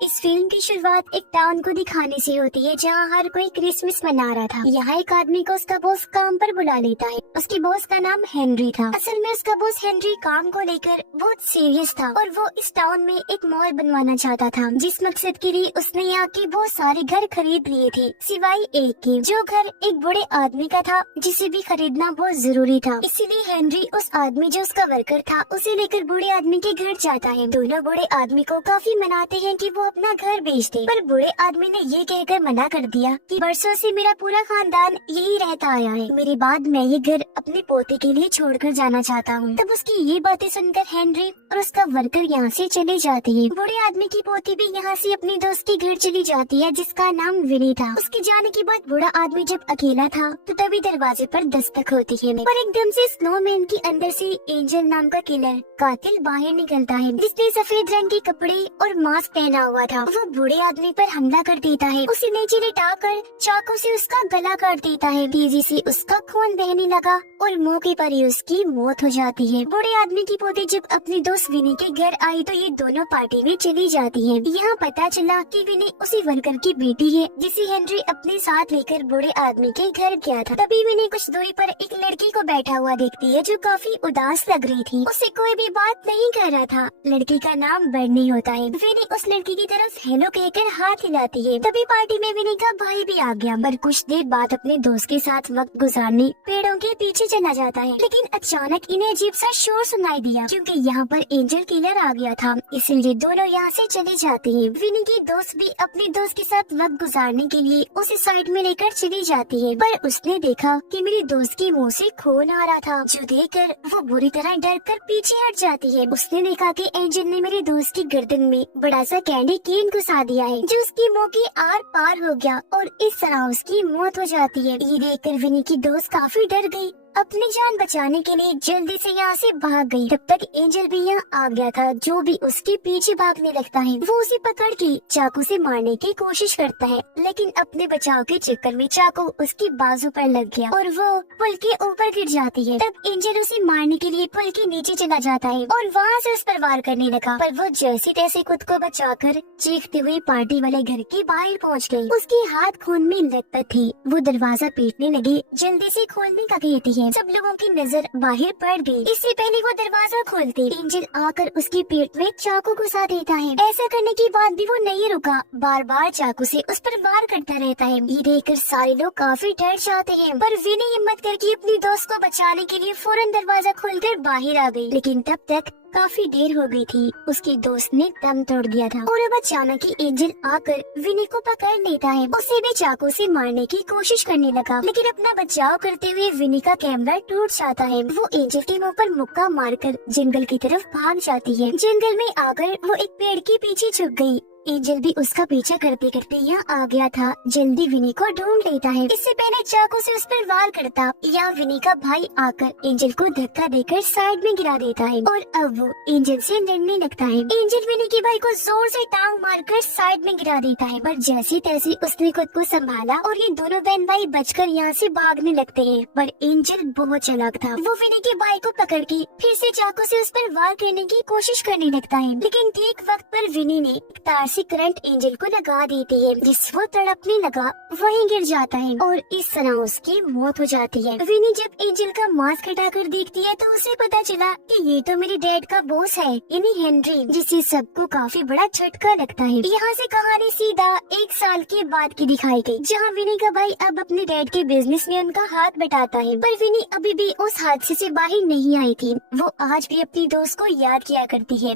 इस फिल्म की शुरुआत एक टाउन को दिखाने से होती है जहाँ हर कोई क्रिसमस मना रहा था। यहाँ एक आदमी को उसका बॉस काम पर बुला लेता है। उसके बॉस का नाम हेनरी था। असल में उसका बॉस हेनरी काम को लेकर बहुत सीरियस था और वो इस टाउन में एक मॉल बनवाना चाहता था, जिस मकसद के लिए उसने यहाँ के बहुत सारे घर खरीद लिए थे, सिवाय एक के, जो घर एक बड़े आदमी का था, जिसे भी खरीदना बहुत जरूरी था। इसीलिए हेनरी उस आदमी जो उसका वर्कर था उसे लेकर बूढ़े आदमी के घर जाता है। दोनों बूढ़े आदमी को काफी मनाते हैं कि वो अपना घर बेच दे, पर बूढ़े आदमी ने ये कहकर मना कर दिया कि बरसों से मेरा पूरा खानदान यही रहता आया है, मेरे बाद मैं ये घर अपने पोते के लिए छोड़कर जाना चाहता हूँ। तब उसकी ये बातें सुनकर हेनरी और उसका वर्कर यहाँ से चले जाते हैं। बूढ़े आदमी की पोती भी यहाँ से अपने दोस्त के घर चली जाती है, जिसका नाम विनी था। उसके जाने के बाद बूढ़ा आदमी जब अकेला था तो तभी दरवाजे पर दस्तक होती है और एकदम से स्नोमैन के अंदर से एंजल नाम का किलर कातिल बाहर निकलता है, जिसने सफेद रंग के कपड़े और मास्क पहना हुआ था। वो बूढ़े आदमी पर हमला कर देता है, उसे नीचे लिटाकर चाकू से उसका गला काट देता है। तेजी से उसका खून बहने लगा और मौके पर ही उसकी मौत हो जाती है। बूढ़े आदमी की पोती जब अपने दोस्त विनी के घर आई तो ये दोनों पार्टी में चली जाती है। यहाँ पता चला कि विनी उसी वर्कर की बेटी है, जिसे हेनरी अपने साथ लेकर बूढ़े आदमी के घर गया था। तभी विनी कुछ दूरी पर एक लड़की को बैठा हुआ देखती है जो काफी उदास लग रही थी। उसे कोई भी बात नहीं कर रहा था। लड़की का नाम बर्नी होता है। विनी उस लड़की की तरफ हेलो कहकर हाथ हिलाती है। तभी पार्टी में विनी का भाई भी आ गया, पर कुछ देर बाद अपने दोस्त के साथ वक्त गुजारने पेड़ों के पीछे चला जाता है। लेकिन अचानक इन्हें अजीब सा शोर सुनाई दिया, क्योंकि यहाँ पर एंजल किलर आ गया था। इसलिए दोनों यहाँ से चले जाते हैं। विनी की दोस्त भी अपने दोस्त के साथ वक्त गुजारने के लिए उसे साइड में लेकर चली जाती है, पर उसने देखा कि मेरी दोस्त के मुंह से खून आ रहा था, जो देखकर वो बुरी तरह डर कर पीछे हट जाती है। उसने देखा कि एंजल ने मेरे दोस्त की गर्दन में बड़ा सा कैंडी केन घुसा दिया है, जो उसकी मुंह के आर पार हो गया और इस तरह उसकी मौत हो जाती है। ये देखकर विनी की दोस्त काफी डर गई। अपनी जान बचाने के लिए जल्दी से यहाँ से भाग गई। तब तक एंजल भी यहाँ आ गया था, जो भी उसके पीछे भागने लगता है। वो उसे पकड़ के चाकू से मारने की कोशिश करता है, लेकिन अपने बचाव के चक्कर में चाकू उसकी बाजू पर लग गया और वो पुल के ऊपर गिर जाती है। तब एंजल उसे मारने के लिए पुल के नीचे चला जाता है और वहाँ से उस पर वार करने लगा, पर वो जैसे तैसे खुद को बचाकर चीखते हुए पार्टी वाले घर के बाहर पहुँच गयी। उसके हाथ खून में लथपथ थी। वो दरवाजा पीटने लगी, जल्दी से खोलने का कहती है। सब लोगों की नजर बाहर पड़ गई। इससे पहले वो दरवाजा खोलती, एंजल आकर उसकी पेट में चाकू घुसा देता है। ऐसा करने के बाद भी वो नहीं रुका, बार बार चाकू से उस पर वार करता रहता है। ये देखकर सारे लोग काफी डर जाते हैं, पर विनी हिम्मत करके अपनी दोस्त को बचाने के लिए फौरन दरवाजा खोलकर बाहर आ गई। लेकिन तब तक काफी देर हो गई थी। उसके दोस्त ने दम तोड़ दिया था और अब अचानक ही एंजल आकर विनी को पकड़ लेता है। उसे भी चाकू से मारने की कोशिश करने लगा, लेकिन अपना बचाव करते हुए विनी का कैमरा टूट जाता है। वो एंजल के मुंह पर मुक्का मारकर जंगल की तरफ भाग जाती है। जंगल में आकर वो एक पेड़ के पीछे छुप गई। एंजल भी उसका पीछा करते करते यहाँ आ गया था। जल्दी विनी को ढूंढ लेता है। इससे पहले चाकू से उस पर वार करता, या विनी का भाई आकर एंजल को धक्का देकर साइड में गिरा देता है और अब वो एंजल से लड़ने लगता है। एंजल विनी के भाई को जोर से टांग मारकर साइड में गिरा देता है, पर जैसे तैसे उसने खुद को संभाला और ये दोनों बहन भाई बचकर यहाँ से भागने लगते हैं। पर एंजल बहुत चालाक था। वो विनी के भाई को पकड़ के फिर से चाकू से उस पर वार करने की कोशिश करने लगता है, लेकिन ठीक वक्त पर विनी ने तार से करंट एंजल को लगा देती है, जिस वो तड़पने लगा वहीं गिर जाता है और इस तरह उसकी मौत हो जाती है। विनी जब एंजल का मास्क हटाकर देखती है तो उसे पता चला कि ये तो मेरे डैड का बॉस है, यानी हेनरी, जिससे सबको काफी बड़ा झटका लगता है। यहाँ से कहानी सीधा 1 साल के बाद की दिखाई गई, जहाँ विनी का भाई अब अपने डैड के बिजनेस में उनका हाथ बटाता है, पर विनी अभी भी उस हादसे से बाहर नहीं आई थी। वो आज भी अपनी दोस्त को याद किया करती है।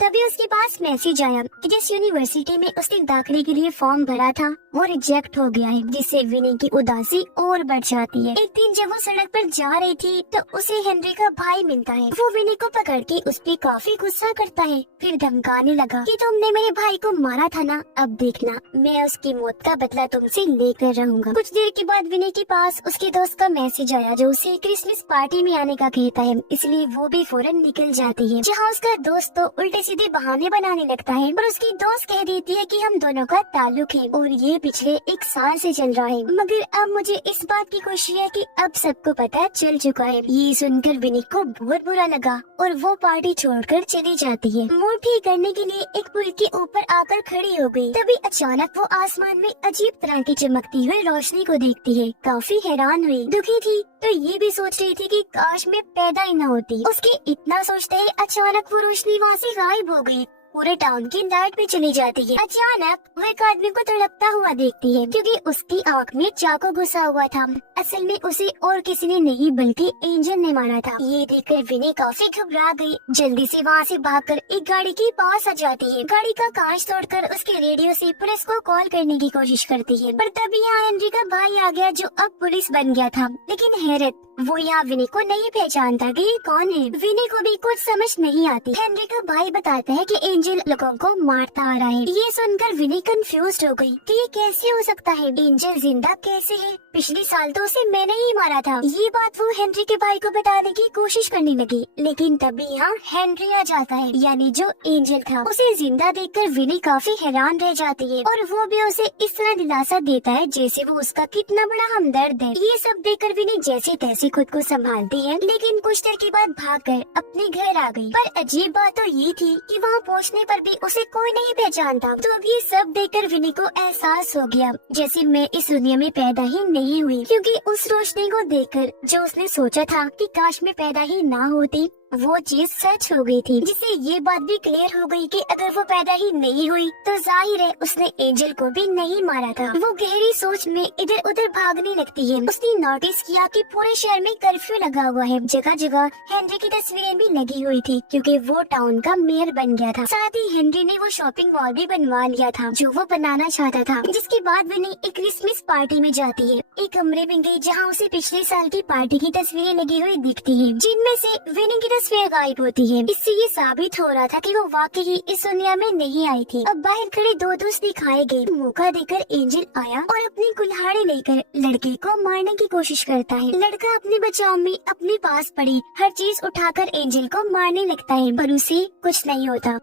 तभी उसके पास मैसेज आया कि जिस यूनिवर्सिटी में उसने दाखिले के लिए फॉर्म भरा था वो रिजेक्ट हो गया है, जिससे विनी की उदासी और बढ़ जाती है। एक दिन जब वो सड़क पर जा रही थी तो उसे हेनरी का भाई मिलता है। वो विनी को पकड़ के उस पर काफी गुस्सा करता है, फिर धमकाने लगा कि तुमने मेरे भाई को मारा था ना, अब देखना मैं उसकी मौत का बदला तुमसे लेकर रहूंगा। कुछ देर के बाद विनी के पास उसके दोस्त का मैसेज आया, जो उसे क्रिसमस पार्टी में आने का कहता है, इसलिए वो भी फौरन निकल जाती है। जहाँ उसका दोस्त तो उल्टे सीधे बहाने बनाने लगता है और उसकी दोस्त कह देती है कि हम दोनों का ताल्लुक है और ये पिछले 1 साल से चल रहा है। मगर अब मुझे इस बात की खुशी है कि अब सबको पता चल चुका है। ये सुनकर विनी को बहुत बुरा लगा और वो पार्टी छोड़कर चली जाती है। मूड ठीक करने के लिए एक पुल के ऊपर आकर खड़ी हो गई। तभी अचानक वो आसमान में अजीब तरह की चमकती हुई रोशनी को देखती है। काफी हैरान हुई, दुखी थी तो ये भी सोच रही थी कि काश मैं पैदा ही न होती। उसके इतना सोचते ही अचानक वो रोशनी वहाँ से गायब हो गई। पूरे टाउन की लाइट भी चली जाती है। अचानक वो एक आदमी को तड़पता हुआ देखती है क्योंकि उसकी आंख में चाकू घुसा हुआ था। असल में उसे और किसी ने नहीं बल्कि एंजल ने मारा था। ये देखकर विनी काफी घबरा गई। जल्दी से वहाँ से भागकर एक गाड़ी के पास आ जाती है। गाड़ी का कांच तोड़कर उसके रेडियो से पुलिस को कॉल करने की कोशिश करती है, पर तभी यहाँ हेनरी का भाई आ गया जो अब पुलिस बन गया था। लेकिन हैरत, वो यहाँ विनी को नहीं पहचानता कि ये कौन है। विनी को भी कुछ समझ नहीं आती। हेनरी का भाई बताता है कि एंजल लोगों को मारता आ रहा है। ये सुनकर विनी कंफ्यूज हो गई कि ये कैसे हो सकता है, एंजल जिंदा कैसे है? पिछले साल तो उसे मैंने ही मारा था। ये बात वो हेनरी के भाई को बताने की कोशिश करने लगी, लेकिन तभी यहाँ हेनरी आ जाता है, यानी जो एंजल था। उसे जिंदा देखकर विनी काफी हैरान रह जाती है और वो भी उसे इस तरह दिलासा देता है जैसे वो उसका कितना बड़ा हमदर्द है। ये सब देखकर विनी जैसे तैसे खुद को संभालती है, लेकिन कुछ देर के बाद भागकर अपने घर आ गई। पर अजीब बात तो ये थी कि वहाँ पहुँचने पर भी उसे कोई नहीं पहचानता। तो अब ये सब देखकर विनी को एहसास हो गया जैसे मैं इस दुनिया में पैदा ही नहीं हुई, क्योंकि उस रोशनी को देखकर जो उसने सोचा था कि काश मैं पैदा ही ना होती, वो चीज सच हो गई थी। जिससे ये बात भी क्लियर हो गई कि अगर वो पैदा ही नहीं हुई तो जाहिर है उसने एंजल को भी नहीं मारा था। वो गहरी सोच में इधर उधर भागने लगती है। उसने नोटिस किया कि पूरे शहर में कर्फ्यू लगा हुआ है। जगह जगह हेनरी की तस्वीरें भी लगी हुई थी क्योंकि वो टाउन का मेयर बन गया था। साथ ही हेनरी ने वो शॉपिंग मॉल भी बनवा लिया था जो वो बनाना चाहता था। जिसके बाद विनी एक क्रिसमस पार्टी में जाती है। एक कमरे में गई जहाँ उसे पिछले साल की पार्टी की तस्वीरें लगी हुई दिखती है, जिनमें से विनी की तस्वीर गायब होती है। इससे ये साबित हो रहा था कि वो वाकई ही इस दुनिया में नहीं आई थी। अब बाहर खड़े दो दोस्त दिखाए गए। मौका देकर एंजल आया और अपनी कुल्हाड़ी लेकर लड़के को मारने की कोशिश करता है। लड़का अपने बचाव में अपने पास पड़ी हर चीज उठाकर एंजल को मारने लगता है, पर उसे कुछ नहीं होता।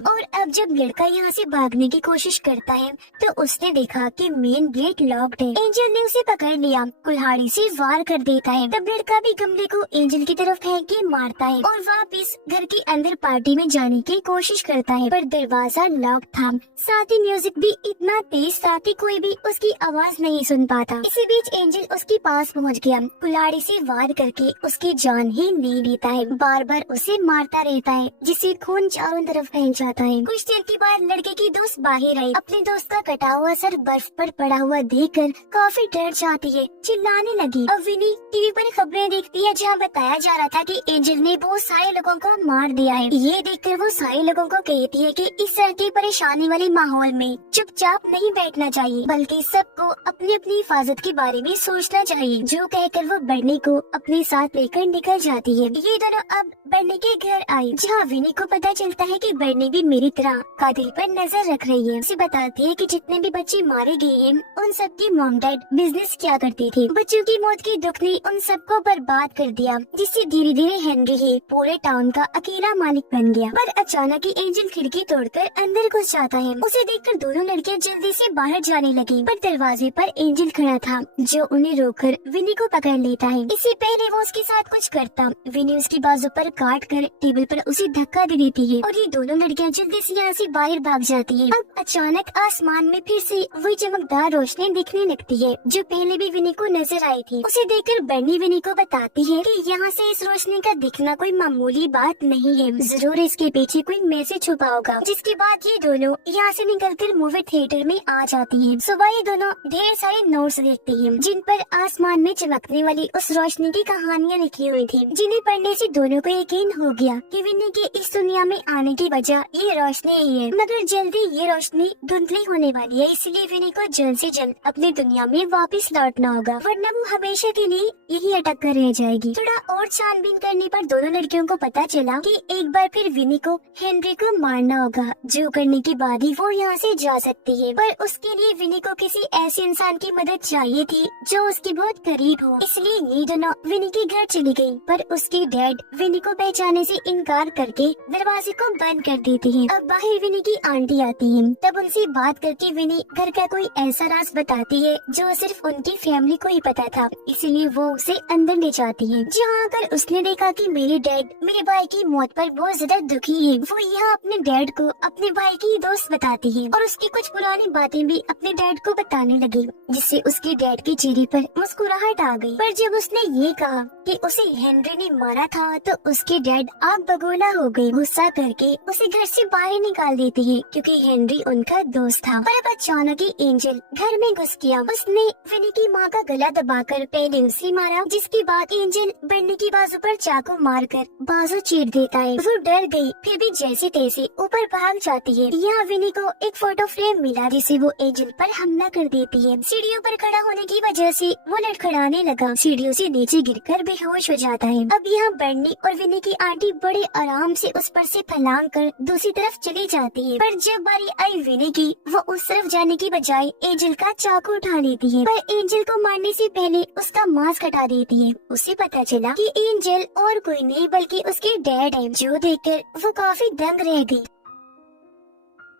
और अब जब लड़का यहाँ से भागने की कोशिश करता है तो उसने देखा कि मेन गेट लॉक्ड है। एंजल ने उसे पकड़ लिया, कुल्हाड़ी से वार कर देता है। तब लड़का भी गमले को एंजल की तरफ फेंक के मारता है और वापस घर के अंदर पार्टी में जाने की कोशिश करता है, पर दरवाजा लॉक था। साथ ही म्यूजिक भी इतना तेज था कि कोई भी उसकी आवाज नहीं सुन पाता। इसी बीच एंजल उसके पास पहुँच गया, कुल्हाड़ी से वार करके उसकी जान ही ले लेता है। बार बार उसे मारता रहता है जिससे खून चारों तरफ फैल जाता है। कुछ देर के बाद लड़के की दोस्त बाहर आई। अपने दोस्त का कटा हुआ सर बर्फ पर पड़ा हुआ देखकर काफी डर जाती है, चिल्लाने लगी। अब विनी टीवी पर खबरें देखती है जहाँ बताया जा रहा था कि एंजल ने बहुत सारे लोगों को मार दिया है। ये देखकर वो सारे लोगों को कहती है कि इस तरह की परेशानी वाले माहौल में चुपचाप नहीं बैठना चाहिए, बल्कि सबको अपनी अपनी हिफाजत के बारे में सोचना चाहिए। जो कहकर वो बर्नी को अपने साथ लेकर निकल जाती है। ये दोनों अब बर्नी के घर आई जहाँ विनी को पता चलता है कि बर्नी भी मेरी तरह कातिल पर नजर रख रही है। उसे बताती है कि जितने भी बच्चे मारे गए हैं उन सबकी मॉम डैड बिजनेस किया करती थी। बच्चों की मौत की दुख ने उन सबको बर्बाद कर दिया, जिससे धीरे धीरे हेनरी ही पूरे टाउन का अकेला मालिक बन गया। पर अचानक ही एंजल खिड़की तोड़कर अंदर घुस जाता है। उसे देखकर दोनों लड़कियां जल्दी से बाहर जाने लगी, पर दरवाजे पर एंजल खड़ा था जो उन्हें रोककर विनी को पकड़ लेता है। इससे पहले वो उसके साथ कुछ करता, विनी उसकी बाजू पर काट कर टेबल पर उसे धक्का दे देती है और ये दोनों लड़कियां जल्दी से यहाँ से बाहर भाग जाती है। अब अचानक आसमान में फिर से वही चमकदार रोशनी दिखने लगती है जो पहले भी विनी को नजर आई थी। उसे देखकर बर्नी विनी को बताती है कि यहाँ से इस रोशनी का दिखना कोई मामूली बात नहीं है, जरूर इसके पीछे कोई मैसेज छुपा होगा। जिसके बाद ये दोनों यहाँ से निकलकर मूवी थिएटर में आ जाती है। सुबह ये दोनों ढेर सारे नोट्स देखती है जिन पर आसमान में चमकने वाली उस रोशनी की कहानियाँ लिखी हुई थी, जिन्हें पढ़ने से दोनों को यकीन हो गया कि विनी के इस दुनिया में आने की वजह ये रोशनी ही है, मगर जल्दी ये रोशनी धुंधली होने वाली है, इसलिए विनी को जल्द से जल्द अपनी दुनिया में वापस लौटना होगा, वरना वो हमेशा के लिए यही अटक कर रह जाएगी। थोड़ा और छानबीन करने पर दोनों लड़कियों को पता चला कि एक बार फिर विनी को हेनरी को मारना होगा, जो करने के बाद ही वो यहाँ से जा सकती है। पर उसके लिए विनी को किसी ऐसे इंसान की मदद चाहिए थी जो उसके बहुत करीब हो, इसलिए ये दोनों विनी के घर चली गयी। पर उसके डैड विनी को पहचाने से इनकार करके दरवाजे को बंद कर देते हैं। अब बाहर विनी की आंटी आती है, तब उनसे बात करके विनी घर का कोई ऐसा राज बताती है जो सिर्फ उनकी फैमिली को ही पता था, इसलिए वो उसे अंदर ले जाती है। जहाँ आकर उसने देखा कि मेरे डैड मेरे भाई की मौत पर बहुत ज्यादा दुखी है। वो यहाँ अपने डैड को अपने भाई की दोस्त बताती है और उसकी कुछ पुरानी बातें भी अपने डैड को बताने लगी, जिससे उसके डैड के चेहरे पर मुस्कुराहट आ गई। पर जब उसने ये कहा कि उसे हेनरी ने मारा था तो उसके डैड आग बगोला हो गए। गुस्सा करके उसे घर से बाहर निकाल देते हैं क्योंकि हेनरी उनका दोस्त था। पर अब अचानक ही एंजल घर में घुस गया। उसने विनी की माँ का गला दबाकर पहले उसे मारा, जिसके बाद एंजल बन्नी की बाजू पर चाकू मारकर बाजू चीर देता है। वो डर गई, फिर भी जैसे तैसे ऊपर भाग जाती है। यहाँ विनी को एक फोटो फ्रेम मिला जिसे वो एंजल पर हमला कर देती है। सीढ़ियों पर खड़ा होने की वजह से वो लड़खड़ाने लगा, सीढ़ियों से नीचे गिरकर बेहोश हो जाता है। अब यहाँ बन्नी और विनी की आंटी बड़े आराम से उस पर से फलांग कर दूसरी तरफ चली जाती है। पर जब बारी आई विनी की, वो उस तरफ जाने की बजाय एंजल का चाकू उठा लेती है, पर एंजल को मारने से पहले उसका मास्क हटा देती है। उसे पता चला कि एंजल और कोई नहीं बल्कि उसके डैड है, जो देखकर वो काफी दंग रह गई।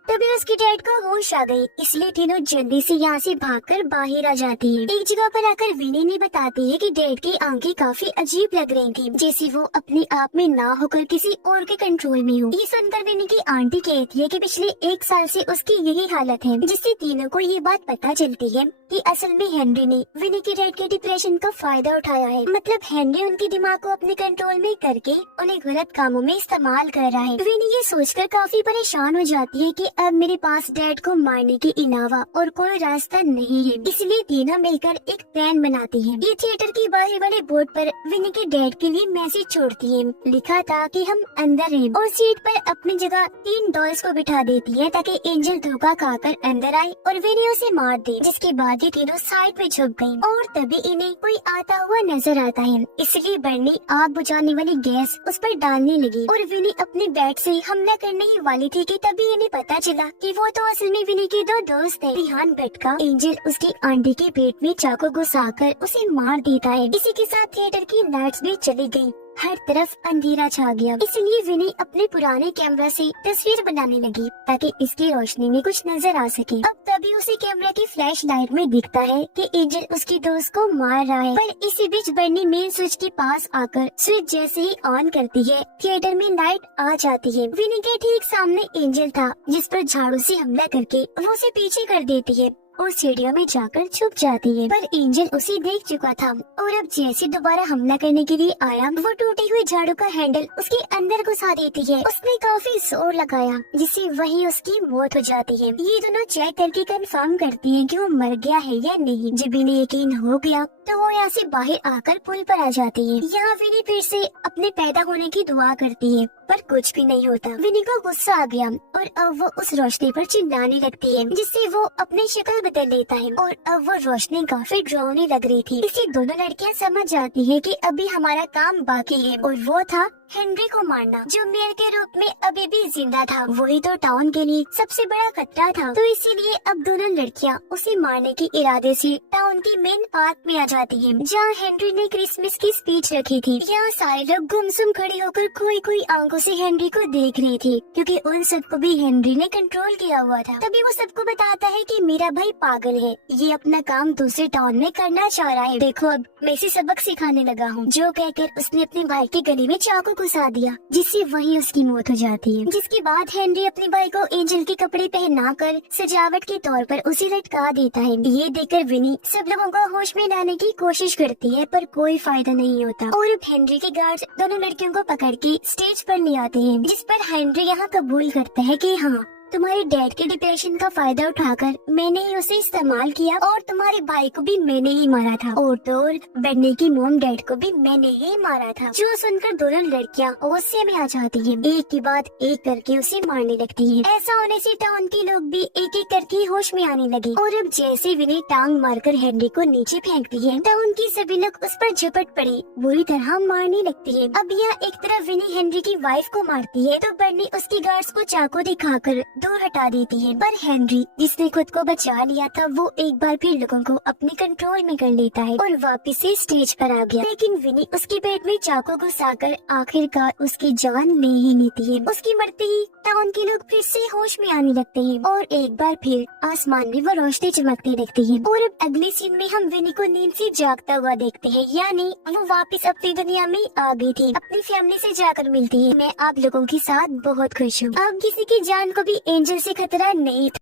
तभी उसके डैड को होश आ गई, इसलिए तीनों जल्दी से यहाँ से भागकर बाहर आ जाती है। एक जगह पर आकर विनी ने बताती है कि डैड की आंखें काफी अजीब लग रही थी, जैसे वो अपने आप में ना होकर किसी और के कंट्रोल में हो। ये सुनकर विनी की आंटी कहती है कि पिछले 1 साल से उसकी यही हालत है, जिससे तीनों को ये बात पता चलती है कि असल में हेनरी ने विनी के डैड के डिप्रेशन का फायदा उठाया है। मतलब हेनरी उनके दिमाग को अपने कंट्रोल में करके उन्हें गलत कामों में इस्तेमाल कर रहा है। विनी ये सोचकर काफी परेशान हो जाती है कि अब मेरे पास डैड को मारने के अलावा और कोई रास्ता नहीं है, इसलिए तीनों मिलकर एक प्लान बनाती हैं। ये थिएटर के बाहर वाले बोर्ड पर विनी के डैड के लिए मैसेज छोड़ती है। लिखा था कि हम अंदर हैं, और सीट पर अपनी जगह 3 डॉल्स को बिठा देती है ताकि एंजल धोखा खाकर अंदर आए और विनी उसे मार दे। जिसके बाद ये तीनों साइड में छुप गयी और तभी इन्हें कोई आता हुआ नजर आता है, इसलिए बन्नी आग बुझाने वाली गैस उस पर डालने लगी और विनी अपने बैट से हमला करने ही वाली थी कि तभी इन्हें पता चला कि वो तो असल में विनी के 2 दोस्त हैं। ध्यान भटका, एंजल उसकी आंटी के पेट में चाकू घुसाकर उसे मार देता है। इसी के साथ थिएटर की लाइट्स भी चली गयी, हर तरफ अंधेरा छा गया। इसलिए विनी अपने पुराने कैमरा से तस्वीर बनाने लगी ताकि इसकी रोशनी में कुछ नजर आ सके। अब तभी उसे कैमरा की फ्लैश लाइट में दिखता है कि एंजल उसकी दोस्त को मार रहा है। पर इसी बीच बन्नी मेन स्विच के पास आकर स्विच जैसे ही ऑन करती है, थिएटर में लाइट आ जाती है। विनी के ठीक सामने एंजल था, जिस पर झाड़ू से हमला करके वो उसे पीछे कर देती है और सीढ़ियों में जाकर छुप जाती है। पर एंजल उसे देख चुका था और अब जैसे दोबारा हमला करने के लिए आया, वो टूटी हुई झाड़ू का हैंडल उसके अंदर घुसा देती है। उसने काफी जोर लगाया, जिससे वही उसकी मौत हो जाती है। ये दोनों चेक करके कंफर्म करती हैं कि वो मर गया है या नहीं। जब इन्हें यकीन हो गया तो वो यहाँ से बाहर आकर पुल पर आ जाती है। यहाँ विनी फिर से अपने पैदा होने की दुआ करती है, पर कुछ भी नहीं होता। विनी को गुस्सा आ गया और अब वो उस रोशनी पर चिल्लाने लगती है, जिससे वो अपनी शक्ल बदल लेता है और अब वो रोशनी काफी डरावनी लग रही थी। इससे दोनों लड़कियां समझ जाती है कि अभी हमारा काम बाकी है, और वो था हेनरी को मारना, जो मेयर के रूप में अभी भी जिंदा था। वही तो टाउन के लिए सबसे बड़ा खतरा था। तो इसीलिए अब दोनों लड़कियां उसे मारने के इरादे से टाउन की मेन पार्क में आ जाती हैं, जहाँ हेनरी ने क्रिसमस की स्पीच रखी थी। यहाँ सारे लोग गुमसुम खड़े होकर कोई आंखों से हेनरी को देख रही थी, क्योंकि उन सबको भी हेनरी ने कंट्रोल किया हुआ था। तभी वो सबको बताता है कि मेरा भाई पागल है, ये अपना काम दूसरे टाउन में करना चाह रहा है। देखो अब मैं इसे सबक सिखाने लगा हूँ। जो कहकर उसने अपने भाई के गले में चाकू घुसा दिया, जिससे वहीं उसकी मौत हो जाती है। जिसके बाद हेनरी अपने भाई को एंजल के कपड़े पहनाकर सजावट के तौर पर उसे लटका देता है। ये देखकर विनी सब लोगों को होश में लाने की कोशिश करती है, पर कोई फायदा नहीं होता। और अब हेनरी के गार्ड्स दोनों लड़कियों को पकड़ के स्टेज पर ले आते हैं, जिस पर हेनरी यहाँ कबूल करता है कि हाँ तुम्हारे डैड के डिप्रेशन का फायदा उठाकर मैंने ही उसे इस्तेमाल किया और तुम्हारे भाई को भी मैंने ही मारा था और तो और बन्नी की मॉम डैड को भी मैंने ही मारा था। जो सुनकर दोनों लड़कियां गुस्से में आ जाती हैं, एक के बाद एक करके उसे मारने लगती हैं। ऐसा होने से टाउन के लोग भी एक एक करके होश में आने लगे और अब जैसे विनी टांग मारकर हेनरी को नीचे फेंकती है, टाउन की सभी लोग उस पर झपट पड़े बुरी तरह मारने लगती है। अब यह एक तरफ विनी हेनरी की वाइफ को मारती है तो बन्नी उसकी गार्ड्स को चाकू दिखाकर दूर हटा देती है, पर हेनरी जिसने खुद को बचा लिया था वो एक बार फिर लोगों को अपने कंट्रोल में कर लेता है और वापस से स्टेज पर आ गया। लेकिन विनी उसके पेट में चाकू घुसाकर आखिरकार उसकी जान ले ही लेती है। उसकी मरते ही टाउन के लोग फिर से होश में आने लगते हैं और एक बार फिर आसमान में वो रोशनी चमकती दिखती है। और अब अगले सीन में हम विनी को नींद से जागता हुआ देखते हैं, यानी वो वापस अपनी दुनिया में आ गई थी, अपनी फैमिली से जाकर मिलती है। मैं आप लोगों के साथ बहुत खुश हूँ। अब किसी की जान को भी एंजल से खतरा नहीं था।